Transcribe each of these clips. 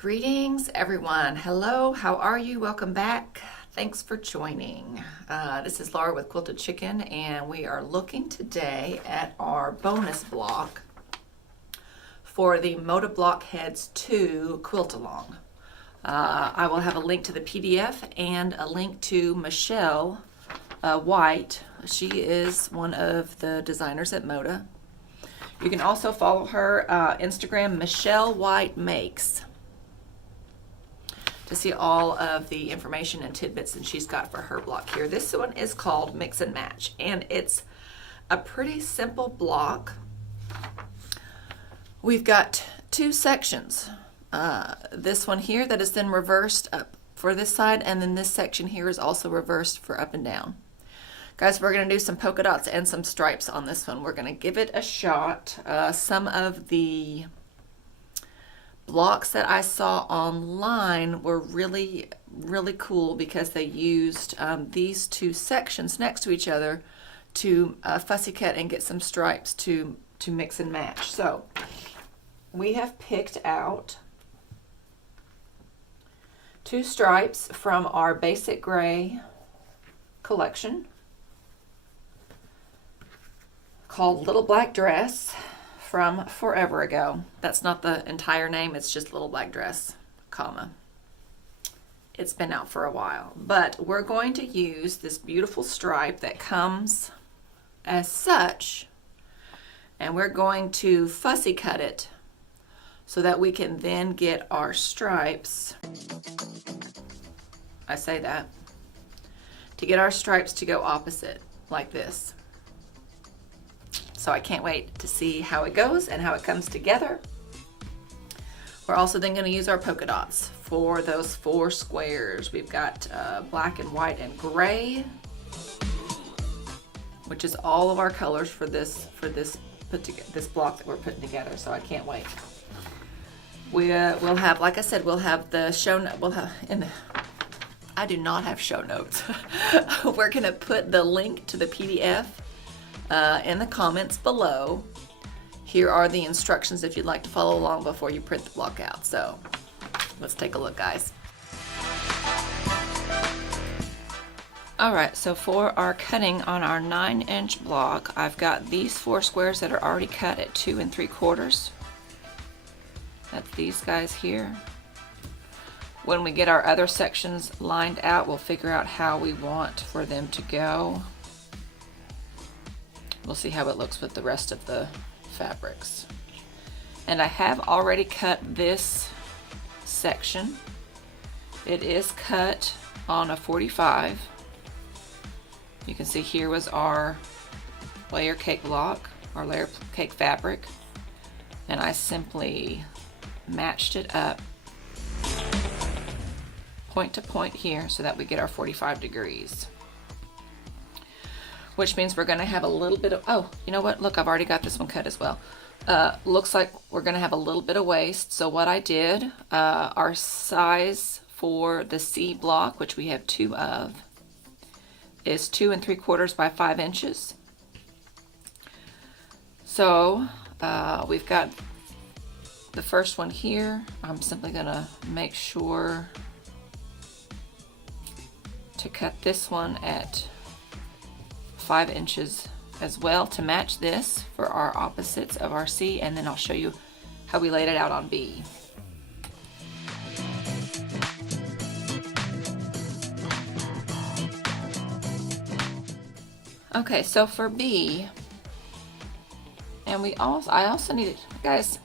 Greetings, everyone. Hello, how are you? Welcome back. Thanks for joining. This is Laura with Quilted Chicken, and we are looking today at our bonus block for the Moda Blockheads 2 Quilt Along. I will have a link to the PDF and a link to Michelle White. She is one of the designers at Moda. You can also follow her Instagram, Michelle White Makes, to see all of the information and tidbits that she's got for her block here. This one is called Mix and Match, and it's a pretty simple block. We've got two sections. This one here that is then reversed up for this side, and then this section here is also reversed for up and down. Guys, we're going to do some polka dots and some stripes on this one. We're going to give it a shot. Some of the blocks that I saw online were really cool because they used these two sections next to each other to fussy cut and get some stripes to mix and match. So we have picked out two stripes from our basic gray collection called Little Black Dress from forever ago. That's not the entire name, it's just Little Black Dress, comma. It's been out for a while, but we're going to use this beautiful stripe that comes as such, and we're going to fussy cut it so that we can then get our stripes, I say that, to get our stripes to go opposite like this. So I can't wait to see how it goes and how it comes together. We're also then going to use our polka dots for those 4 squares. We've got black and white and gray, which is all of our colors for this block that we're putting together. So I can't wait. We'll have, like I said, we'll have the show note. We'll have I do not have show notes. We're going to put the link to the PDF in the comments below. Here are the instructions if you'd like to follow along before you print the block out. So let's take a look, guys. Alright, so for our cutting on our 9-inch block, I've got these 4 squares that are already cut at 2 3/4. That's these guys here. When we get our other sections lined out, we'll figure out how we want for them to go. We'll see how it looks with the rest of the fabrics. And I have already cut this section. It is cut on a 45. You can see here was our layer cake block, our layer cake fabric, and I simply matched it up point to point here so that we get our 45 degrees. Which means we're going to have a little bit of, oh, you know what? Look, I've already got this one cut as well. Looks like we're going to have a little bit of waste. So what I did, our size for the C block, which we have 2 of, is 2 3/4 by 5 inches. So we've got the first one here. I'm simply going to make sure to cut this one at 5 inches as well to match this for our opposites of our C, and then I'll show you how we laid it out on B. Okay, so for B, and I also needed, guys,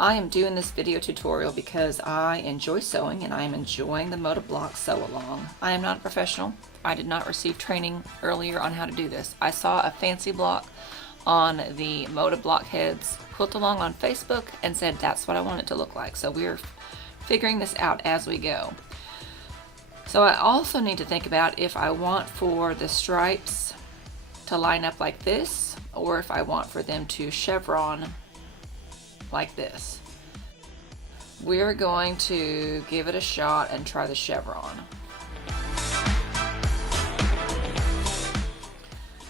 I am doing this video tutorial because I enjoy sewing and I am enjoying the Moda Block sew along. I am not a professional. I did not receive training earlier on how to do this. I saw a fancy block on the Moda Blockheads Quilt Along on Facebook and said that's what I want it to look like. So we're figuring this out as we go. So I also need to think about if I want for the stripes to line up like this or if I want for them to chevron like this. We're going to give it a shot and try the chevron.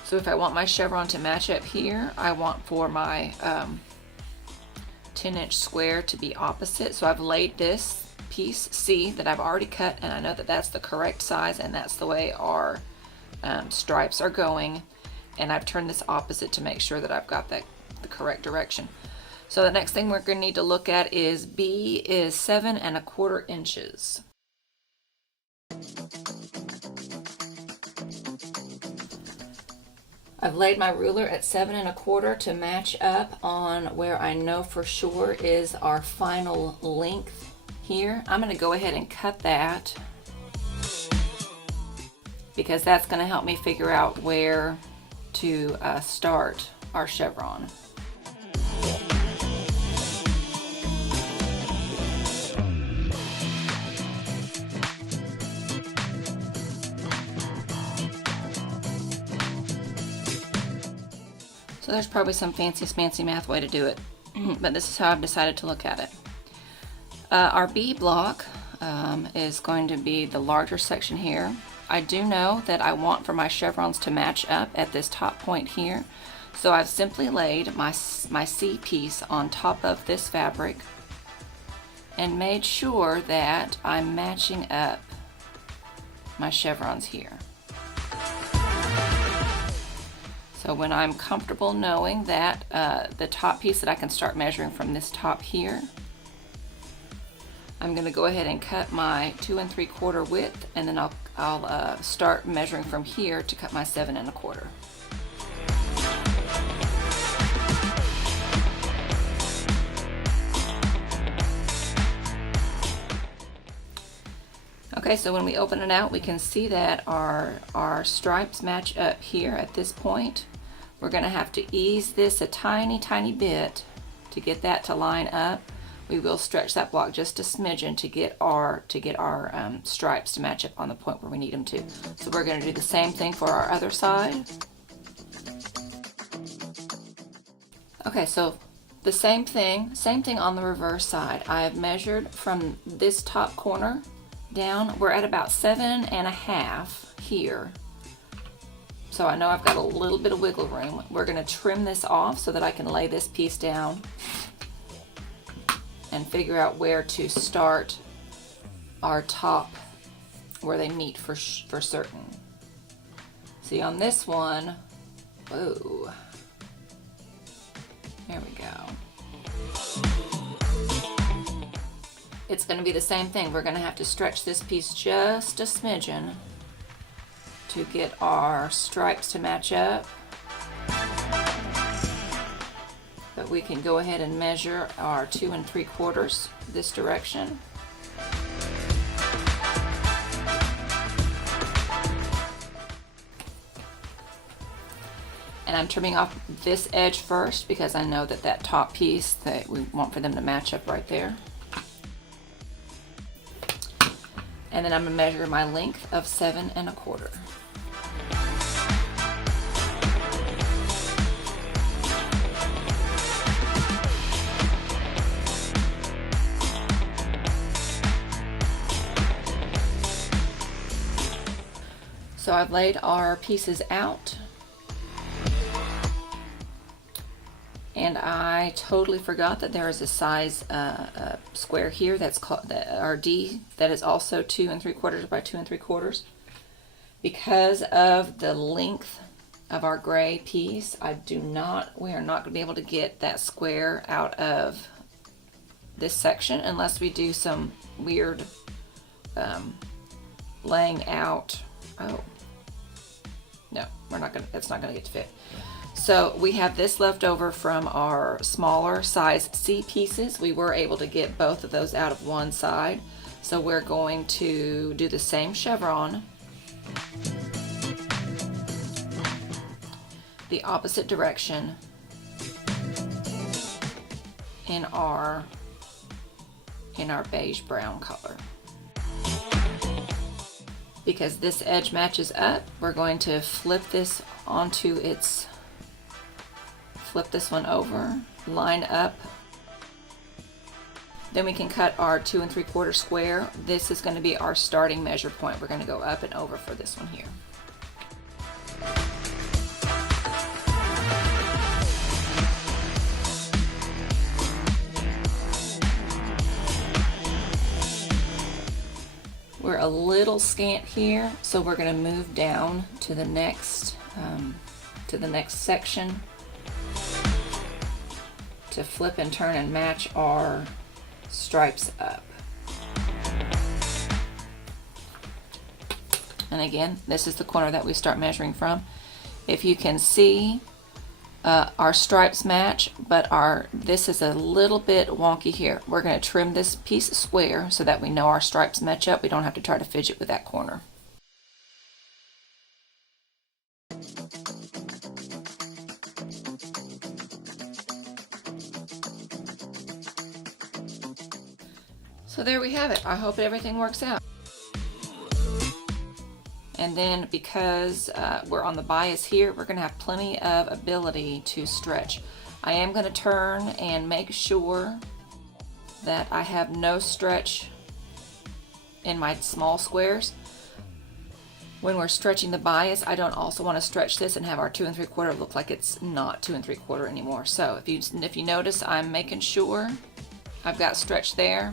So if I want my chevron to match up here, I want for my 10-inch square to be opposite. So I've laid this piece C that I've already cut, and I know that that's the correct size and that's the way our stripes are going. And I've turned this opposite to make sure that I've got that the correct direction. So the next thing we're going to need to look at is B is 7 1/4 inches. I've laid my ruler at 7 1/4 to match up on where I know for sure is our final length here. I'm going to go ahead and cut that because that's going to help me figure out where to start our chevron. So there's probably some fancy math way to do it, but this is how I've decided to look at it. Our B block is going to be the larger section here. I do know that I want for my chevrons to match up at this top point here, so I've simply laid my C piece on top of this fabric and made sure that I'm matching up my chevrons here. So when I'm comfortable knowing that the top piece that I can start measuring from this top here, I'm going to go ahead and cut my 2 3/4 width, and then I'll start measuring from here to cut my 7 1/4. Okay, so when we open it out, we can see that our stripes match up here at this point. We're going to have to ease this a tiny bit to get that to line up. We will stretch that block just a smidgen to get our stripes to match up on the point where we need them to. So we're going to do the same thing for our other side. Okay, so the same thing on the reverse side. I have measured from this top corner down. We're at about 7 1/2 here. So I know I've got a little bit of wiggle room. We're going to trim this off so that I can lay this piece down and figure out where to start our top, where they meet for certain. See, on this one, whoa, there we go. It's going to be the same thing. We're going to have to stretch this piece just a smidgen to get our stripes to match up. But we can go ahead and measure our 2 3/4 this direction. And I'm trimming off this edge first because I know that top piece that we want for them to match up right there. And then I'm going to measure my length of 7 1/4. So I've laid our pieces out, and I totally forgot that there is a size square here that's called our D that is also 2 3/4 by 2 3/4. Because of the length of our gray piece, we are not going to be able to get that square out of this section unless we do some weird laying out. Oh no, it's not going to get to fit. So we have this left over from our smaller size C pieces. We were able to get both of those out of one side. So we're going to do the same chevron, the opposite direction in our beige brown color. Because this edge matches up, we're going to flip this onto flip this one over, line up. Then we can cut our 2 3/4 square. This is going to be our starting measure point. We're going to go up and over for this one here. We're a little scant here, so we're going to move down to the next section to flip and turn and match our stripes up. And again, this is the corner that we start measuring from. If you can see, our stripes match, but this is a little bit wonky here. We're going to trim this piece square so that we know our stripes match up. We don't have to try to fidget with that corner. So there we have it. I hope everything works out. And then because we're on the bias here, we're going to have plenty of ability to stretch. I am going to turn and make sure that I have no stretch in my small squares. When we're stretching the bias, I don't also want to stretch this and have our 2 3/4 look like it's not 2 3/4 anymore. So if you notice, I'm making sure I've got stretch there.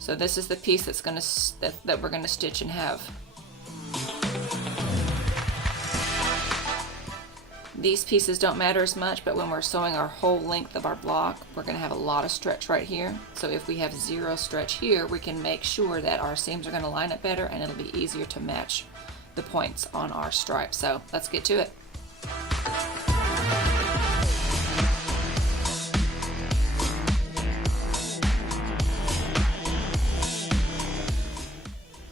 So this is the piece that we're going to stitch and have. These pieces don't matter as much, but when we're sewing our whole length of our block, we're going to have a lot of stretch right here. So if we have 0 stretch here, we can make sure that our seams are going to line up better, and it'll be easier to match the points on our stripe. So let's get to it.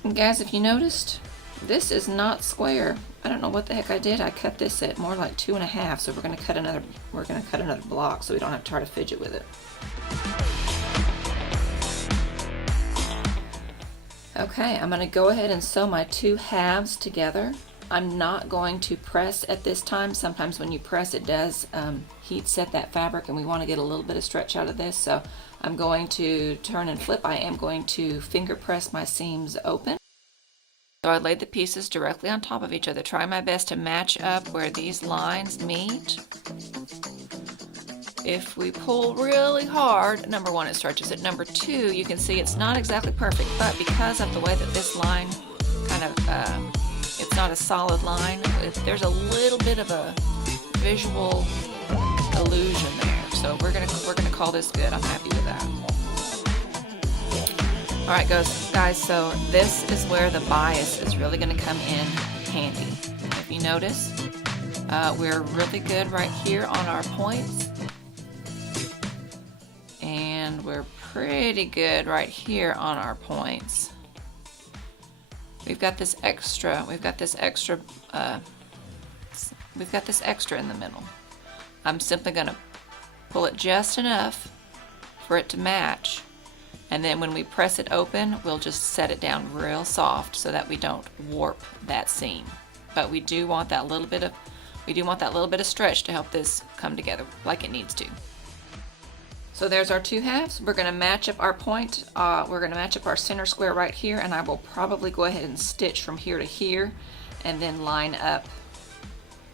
And guys, if you noticed, this is not square. I don't know what the heck I did. I cut this at more like 2 1/2, so we're going to cut another block so we don't have to try to fidget with it. Okay, I'm going to go ahead and sew my 2 halves together. I'm not going to press at this time. Sometimes when you press, it does heat set that fabric, and we want to get a little bit of stretch out of this. So I'm going to turn and flip. I am going to finger press my seams open. So I laid the pieces directly on top of each other. Try my best to match up where these lines meet. If we pull really hard, number 1, it stretches it. Number 2, you can see it's not exactly perfect, but because of the way that this line kind of, it's not a solid line, there's a little bit of a visual illusion there. So we're gonna call this good. I'm happy with that. All right, guys, so this is where the bias is really going to come in handy. If you notice, we're really good right here on our points, and we're pretty good right here on our points. We've got this extra in the middle. I'm simply going to pull it just enough for it to match. And then when we press it open, we'll just set it down real soft so that we don't warp that seam. But we do want that little bit of stretch to help this come together like it needs to. So there's our 2 halves. We're going to match up our point. We're going to match up our center square right here, and I will probably go ahead and stitch from here to here, and then line up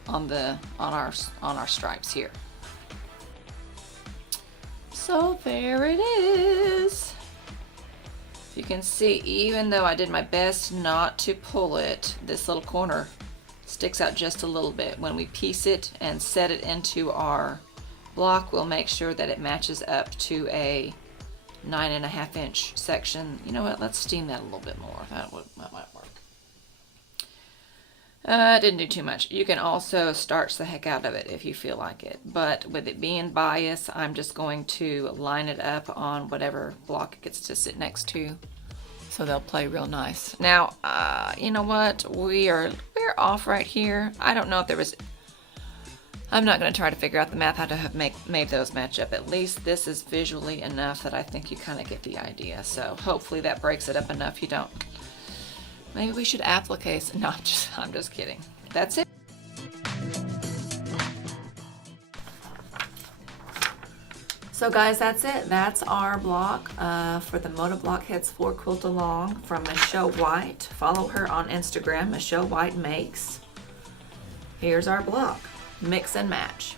on our stripes here. So there it is. You can see, even though I did my best not to pull it, this little corner sticks out just a little bit. When we piece it and set it into our block, we'll make sure that it matches up to a 9 1/2 inch section. You know what, let's steam that a little bit more. That might work. Didn't do too much. You can also starch the heck out of it if you feel like it, but with it being bias, I'm just going to line it up on whatever block it gets to sit next to, so they'll play real nice. Now, you know what? We're off right here. I don't know if there was. I'm not going to try to figure out the math how to have made those match up. At least this is visually enough that I think you kind of get the idea. So hopefully that breaks it up enough you don't. Maybe we should applique. No, I'm just kidding. That's it. So guys, that's it. That's our block for the Moda Blockheads 4 Quilt Along from Michelle White. Follow her on Instagram, Michelle White Makes. Here's our block. Mix and match.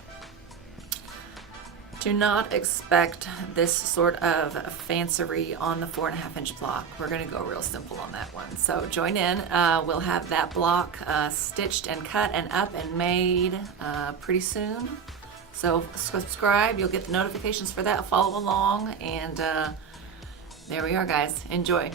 Do not expect this sort of fancery on the 4.5-inch block. We're gonna go real simple on that one. So join in. We'll have that block stitched and cut and up and made pretty soon. So subscribe, you'll get the notifications for that, follow along, and there we are, guys. Enjoy.